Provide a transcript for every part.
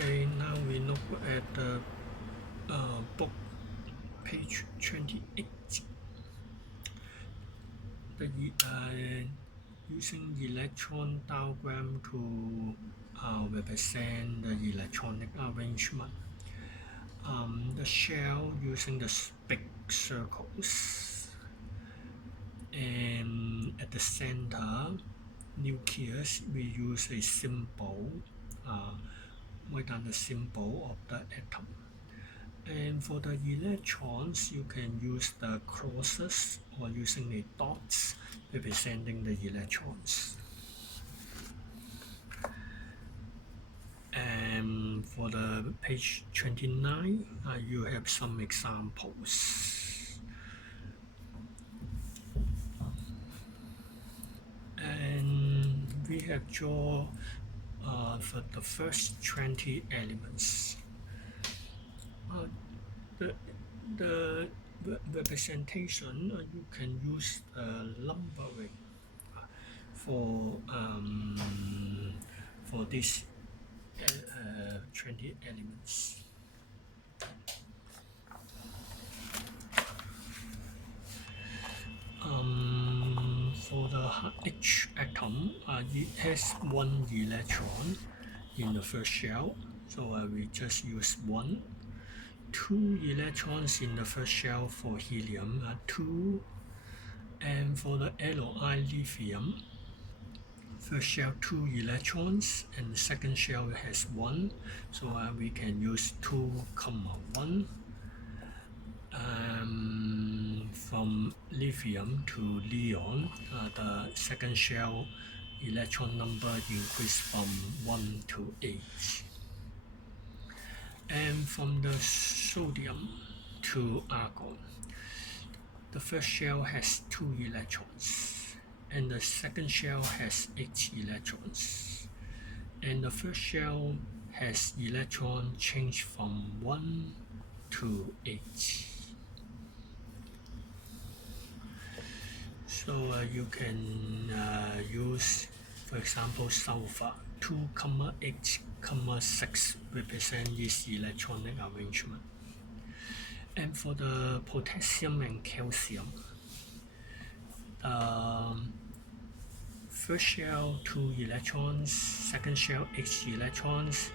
Okay, now we look at the book, page 28. Using electron diagram to represent the electronic arrangement. The shell using the big circles, and at the center nucleus we use a symbol, more than the symbol of the atom. And for the electrons, you can use the crosses or using the dots representing the electrons. And for the page 29, you have some examples. And we have drawn for the first 20 elements. The representation, you can use numbering for these 20 elements. For the H atom, it has one electron in the first shell, so we just use one. 2 electrons in the first shell for helium, 2. And for the Li lithium, first shell 2 electrons and the second shell has 1, so we can use 2, 1. From lithium to neon, the second shell electron number increase from 1 to 8. And from the sodium to argon, the first shell has 2 electrons and the second shell has 8 electrons, and the first shell has electron change from 1 to 8. So you can use, for example, sulfur 2, 8, 6 represent this electronic arrangement. And for the potassium and calcium, first shell 2 electrons, second shell 8 electrons,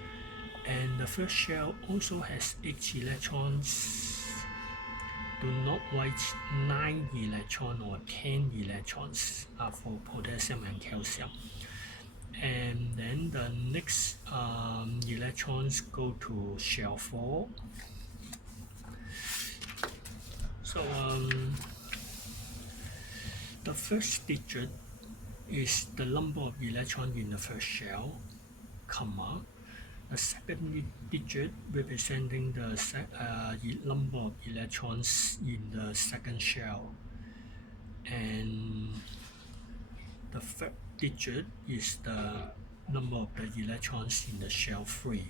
and the first shell also has 8 electrons. Do not write 9 electrons or 10 electrons for potassium and calcium. And then the next electrons go to shell 4. So the first digit is the number of electrons in the first shell, comma. The second digit representing the number of electrons in the second shell, and the third digit is the number of the electrons in the shell 3.